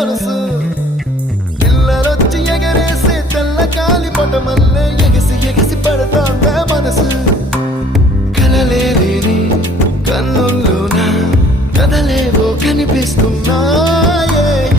మనసు పిల్లలొచ్చి ఎగరేసే తెల్ల కాలి పటమల్లే ఎగిసి ఎగిసి పడతాందా మనసు కలలేని కన్నుల్లోన కదలేవో కనిపిస్తున్నాయి